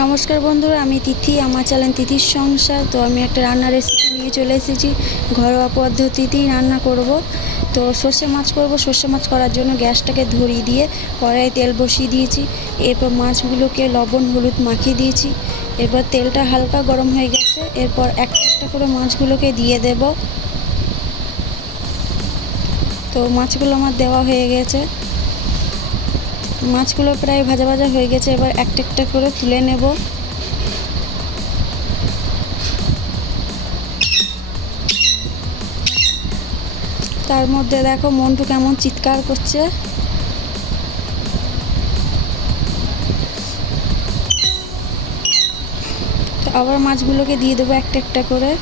নমস্কার বন্ধুরা, আমি তিথি। আমার চ্যানেল তিথির সংসার। তো আমি একটা রান্নার রেসিপি নিয়ে চলে এসেছি। ঘরোয়া পদ্ধতিতেই রান্না করব। তো সর্ষে মাছ করব। সর্ষে মাছ করার জন্য গ্যাসটাকে ধরিয়ে দিয়ে কড়াইয়ে তেল বসিয়ে দিয়েছি। এরপর মাছগুলোকে লবণ হলুদ মাখিয়ে দিয়েছি। এরপর তেলটা হালকা গরম হয়ে গেছে। এরপর একটা একটা করে মাছগুলোকে দিয়ে দেব। তো মাছগুলো আমার দেওয়া হয়ে গেছে। মাছগুলো প্রায় ভাজা ভাজা হয়ে গেছে। এবার একটা একটা করে তুলে নেব। তার মধ্যে দেখো মন্টু কেমন চিৎকার করছে। তো আবার মাছগুলোকে দিয়ে দেবো একটা একটা করে।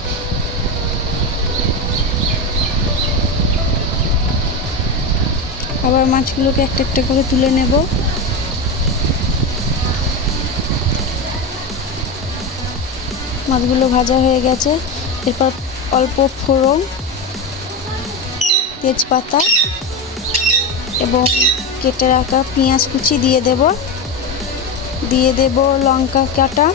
আবার মাছগুলোকে একটা একটা করে তুলে নেব। মাছগুলো ভাজা হয়ে গেছে। এরপর অল্প ফোড়ন, তেজপাতা এবং কেটে রাখা পেঁয়াজ কুচি দিয়ে দেব লঙ্কা কাটা,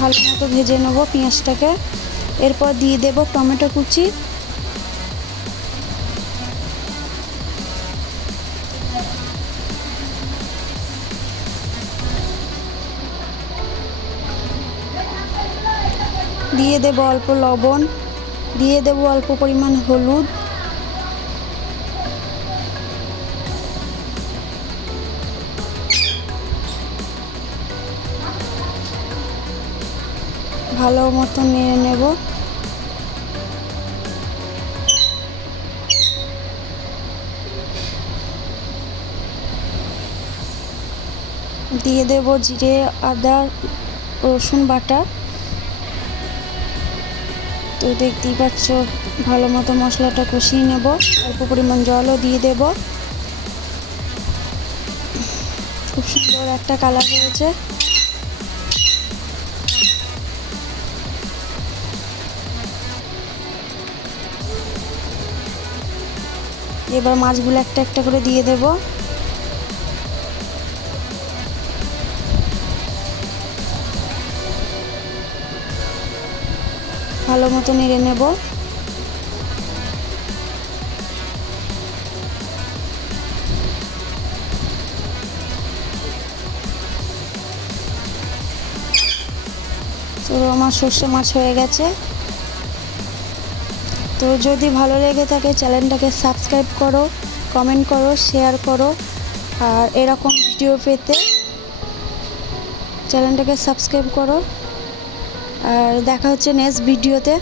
ভালো মতো ভেজে নেব পেঁয়াজটাকে। এরপর দিয়ে দেব টমেটো কুচি, দিয়ে দেব অল্প লবণ, দিয়ে দেব অল্প পরিমাণ হলুদ, ভালো মতো নেড়ে নেব। দিয়ে দেব জিরে আদা রসুন বাটা। তো দেখতেই পাচ্ছ ভালো মতো মশলাটা কষিয়ে নেব। অল্প পরিমাণ জলও দিয়ে দেব। খুব সুন্দর একটা কালার হয়েছে। এবার মাছগুলো একটা একটা করে দিয়ে দেব। ভালো মতো নেড়ে নেব। তো আমার সর্ষে মাছ হয়ে গেছে। তো যদি ভালো লেগে থাকে চ্যানেলটাকে সাবস্ক্রাইব করো, কমেন্ট করো, শেয়ার করো। আর এরকম ভিডিও পেতে চ্যানেলটাকে সাবস্ক্রাইব করো। আর দেখা হচ্ছে নেক্সট ভিডিওতে।